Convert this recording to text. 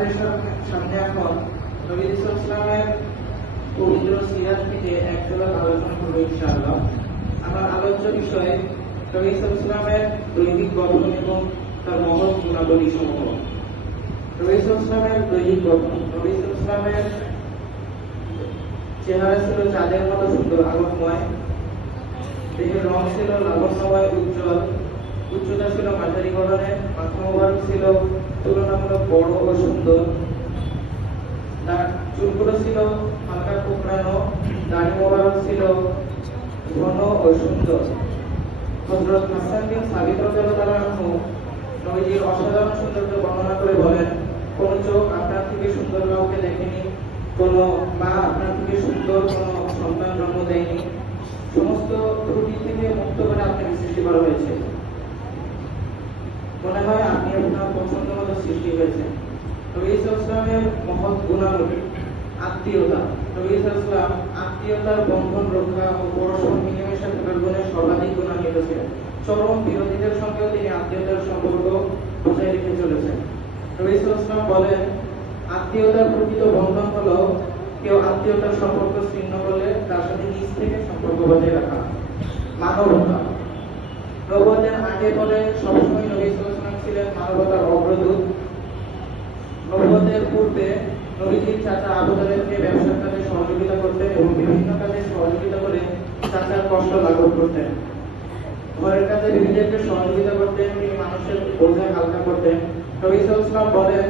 আপনাদের সামনে এখন নবী ইসলামের পবিত্র সিরাত থেকে এক ঝলক আলোচনা করব ইনশাআল্লাহ। আমার আলোচ্য বিষয় নবী ইসলামের দৈহিক গঠন এবং তার মহৎ গুণাবলী সমূহ। নবী ইসলামের দৈহিক গঠন। নবী ইসলামের চেহারা ছিল চাঁদের মতো সুন্দর আলোকময়, দেহের রং ছিল লাবণ্যময় উজ্জ্বল, উচ্চতা ছিল মাঝারি গঠনের, মাথা মোবারক ছিল তুলনামূলক বড় ও সুন্দর, তার চুলগুলো ছিল হালকা কোঁকড়ানো, দাড়ি মোবারক ছিল ঘন ও সুন্দর। হযরত হাসান বিন সাবিত রাদিয়াল্লাহু আনহু নবীজির অসাধারণ সৌন্দর্য বর্ণনা করে বলেন, কোন চোখ আপনার থেকে সুন্দর কাউকে দেখেনি, কোন মা আপনার থেকে সুন্দর কোন সন্তান জন্ম দেয়নি, সমস্ত ত্রুটি থেকে মুক্ত করে আপনাকে সৃষ্টি করা হয়েছে। মনে হয় আপনি আপনার পছন্দ মতো সৃষ্টি হয়েছেন। নবী ইসলামের মহৎ গুণাবলী। আত্মীয়তা। নবী ইসলাম আত্মীয়তার বন্ধন রক্ষা ও পরস্পর মিলেমিশে থাকার গুণে সর্বাধিক গুণান্বিত ছিলেন। চরম বিরোধীদের সঙ্গেও তিনি আত্মীয়তার সম্পর্ক বজায় রেখে চলেছেন। নবী ইসলাম বলেন, আত্মীয়তার প্রকৃত বন্ধন হলো কেউ আত্মীয়তার সম্পর্ক ছিন্ন করলে তার সাথে নিজ থেকে সম্পর্ক বজায় রাখা। মানবতা। নবুয়তের আগে পরে সবসময় নবী ইসলাম ছিলেন মানবতার অগ্রদূত। নবুয়তের পূর্বে নবীজির চাচা আবু তালেবকে ব্যবসার কাজে সহযোগিতা করতেন এবং বিভিন্ন কাজে সহযোগিতা করে চাচার কষ্ট লাঘব করতেন। ঘরের কাজে বিবিদেরকে সহযোগিতা করতেন, তিনি মানুষের বোঝা হালকা করতেন। নবী ইসলাম বলেন,